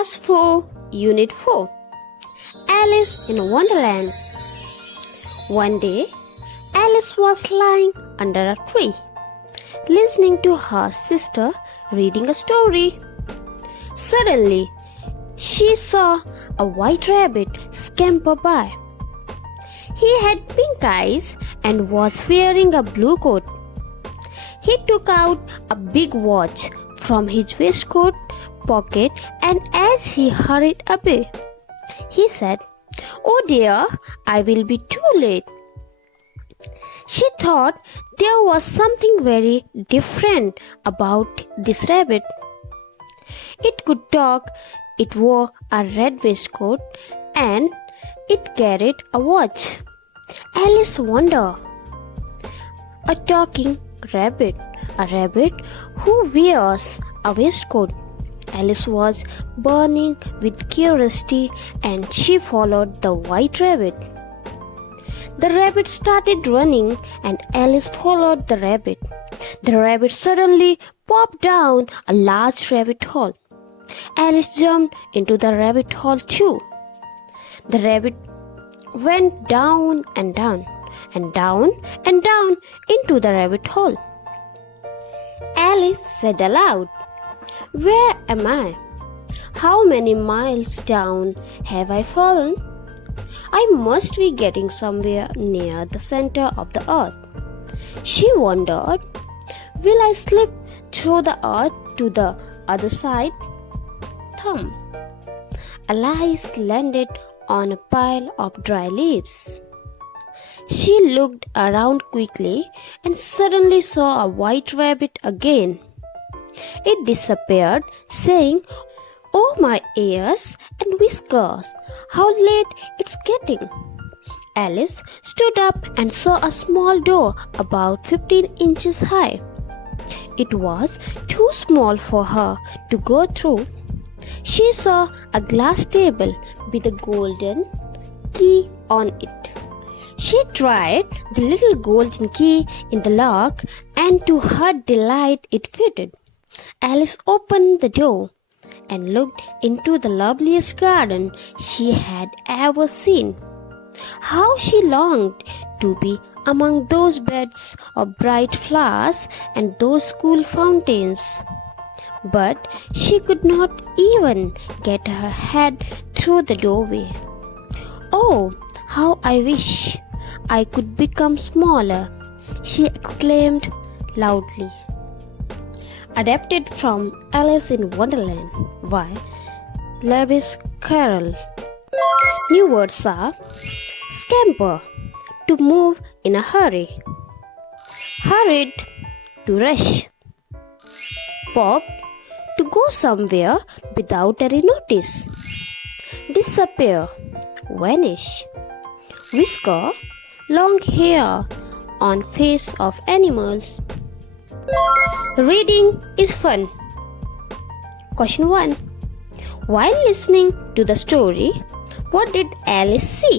Class 4, Unit 4, Alice in Wonderland. One day, Alice was lying under a tree, listening to her sister reading a story. Suddenly, she saw a white rabbit scamper by. He had pink eyes and was wearing a blue coat. He took out a big watch from his waistcoat pocket, and as he hurried away, he said, "Oh dear, I will be too late." She thought there was something very different about this rabbit. It could talk, it wore a red waistcoat, and it carried a watch. Alice wondered. A talking rabbit, a rabbit who wears a waistcoat. Alice was burning with curiosity, and she followed the white rabbit. The rabbit started running, and Alice followed the rabbit. The rabbit suddenly popped down a large rabbit hole. Alice jumped into the rabbit hole too. The rabbit went down and down and down and down into the rabbit hole. Alice said aloud, "Where am I? How many miles down have I fallen? I must be getting somewhere near the center of the earth." She wondered, "Will I slip through the earth to the other side?" Thump! Alice landed on a pile of dry leaves. She looked around quickly and suddenly saw a white rabbit again. It disappeared, saying, "Oh, my ears and whiskers, how late it's getting." Alice stood up and saw a small door about 15 inches high. It was too small for her to go through. She saw a glass table with a golden key on it. She tried the little golden key in the lock, and to her delight it fitted. Alice opened the door and looked into the loveliest garden she had ever seen. How she longed to be among those beds of bright flowers and those cool fountains. But she could not even get her head through the doorway. "Oh, how I wish I could become smaller," she exclaimed loudly. Adapted from Alice in Wonderland by Lewis Carroll. New words are scamper, to move in a hurry; hurried, to rush; pop, to go somewhere without any notice; disappear, vanish; whisker, long hair on face of animals. Reading is fun. Question 1. While listening to the story, what did Alice see?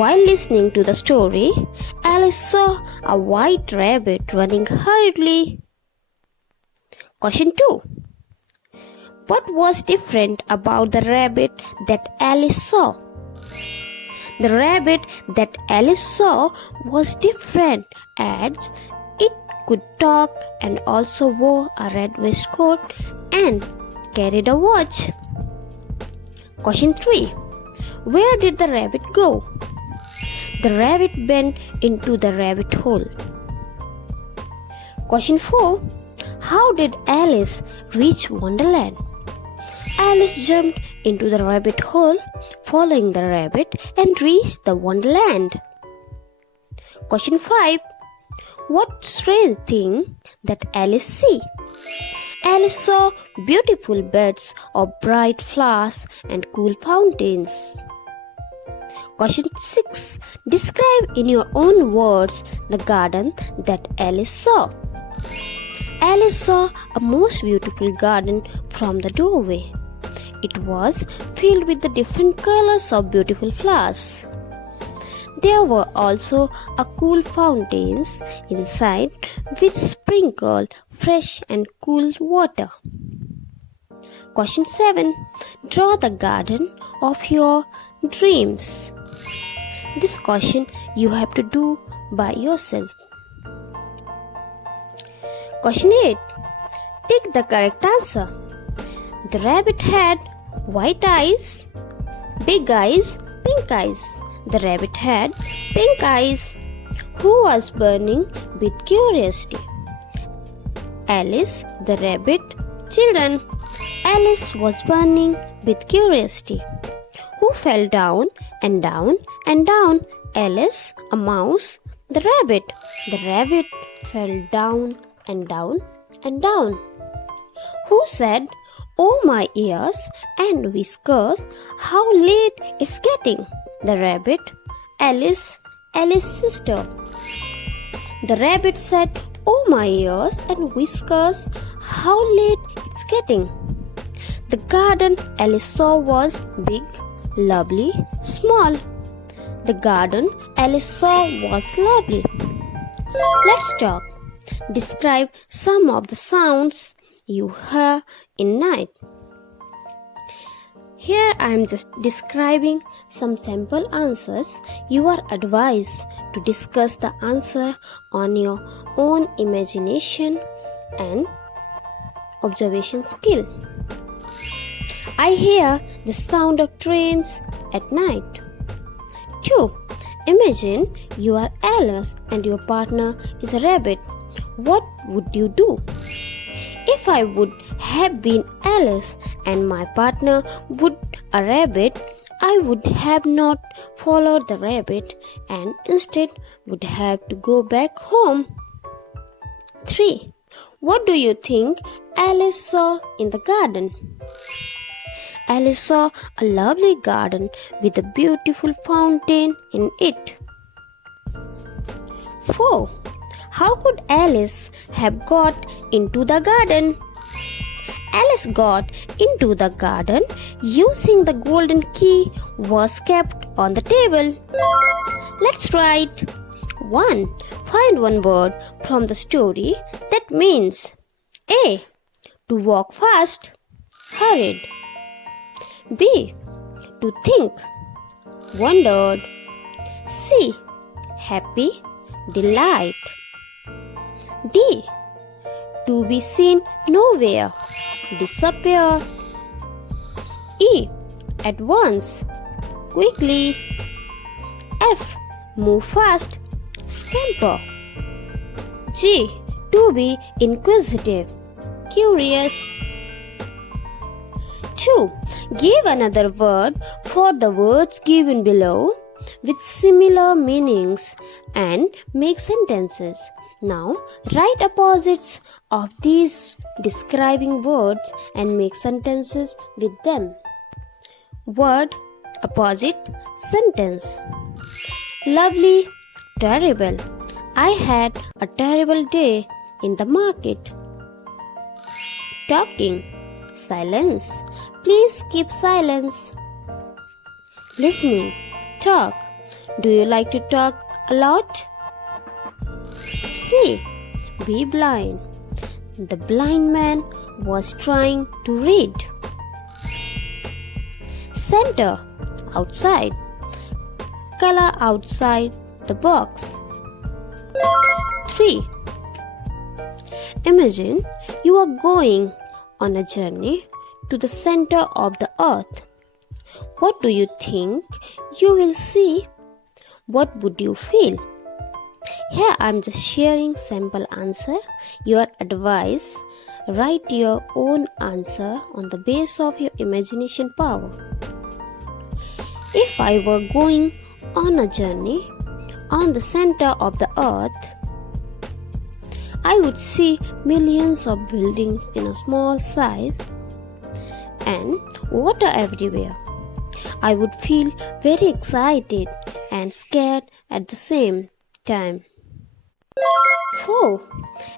While listening to the story, Alice saw a white rabbit running hurriedly. Question 2. What was different about the rabbit that Alice saw? The rabbit that Alice saw was different as it could talk and also wore a red waistcoat and carried a watch. Question 3. Where did the rabbit go? The rabbit went into the rabbit hole. Question 4. How did Alice reach Wonderland? Alice jumped into the rabbit hole, following the rabbit, and reached the Wonderland. Question 5. What strange thing that Alice see? Alice saw beautiful beds of bright flowers and cool fountains. Question 6. Describe in your own words the garden that Alice saw. Alice saw a most beautiful garden from the doorway. It was filled with the different colors of beautiful flowers. There were also a cool fountains inside which sprinkled fresh and cool water. Question 7. Draw the garden of your dreams. This question you have to do by yourself. Question 8. Tick the correct answer. The rabbit had white eyes, big eyes, pink eyes. The rabbit had pink eyes. Who was burning with curiosity? Alice, the rabbit, children. Alice was burning with curiosity. Who fell down and down and down? Alice, a mouse, the rabbit. The rabbit fell down and down and down. Who said, "Oh my ears and whiskers, how late it's getting"? The rabbit. Alice, Alice's sister. The rabbit said, "Oh my ears and whiskers, how late it's getting." The garden Alice saw was big, lovely, small. The garden Alice saw was lovely. Let's talk. Describe some of the sounds you hear in night. Here I am just describing some sample answers. You are advised to discuss the answer on your own imagination and observation skill. I hear the sound of trains at night. 2. Imagine you are Alice and your partner is a rabbit. What would you do? If I would have been Alice and my partner would a rabbit, I would have not followed the rabbit and instead would have to go back home. 3. What do you think Alice saw in the garden? Alice saw a lovely garden with a beautiful fountain in it. 4. How could Alice have got into the garden? Alice got into the garden using the golden key was kept on the table. Let's write. 1. Find one word from the story that means A. To walk fast, hurried. B. To think, wondered. C. Happy, delight. D. To be seen nowhere, disappear. E. At once, quickly. F. Move fast, scamper. G. To be inquisitive, curious. 2. Give another word for the words given below with similar meanings and make sentences. Now, write opposites of these describing words and make sentences with them. Word, opposite, sentence. Lovely, terrible. I had a terrible day in the market. Talking, silence. Please keep silence. Listening, talk. Do you like to talk a lot? C. Be blind. The blind man was trying to read. Center, outside. Color outside the box. 3. Imagine you are going on a journey to the center of the earth. What do you think you will see? What would you feel? Here I am just sharing sample answer. Your advice, write your own answer on the base of your imagination power. If I were going on a journey on the center of the earth, I would see millions of buildings in a small size and water everywhere. I would feel very excited and scared at the same time. 4.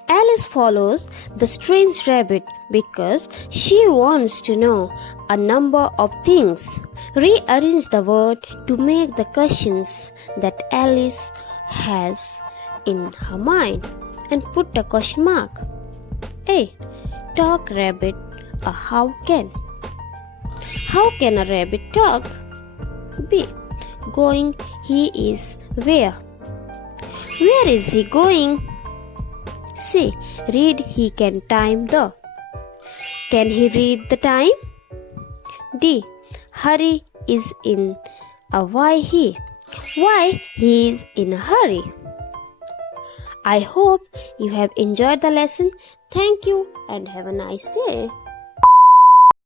Alice follows the strange rabbit because she wants to know a number of things. Rearrange the word to make the questions that Alice has in her mind and put a question mark. A. Talk rabbit, A how can. How can a rabbit talk? B. Going, he is where? Where is he going? C. Read, he can time the. Can he read the time? D. Hurry is in a why he. Why he is in a hurry. I hope you have enjoyed the lesson. Thank you and have a nice day.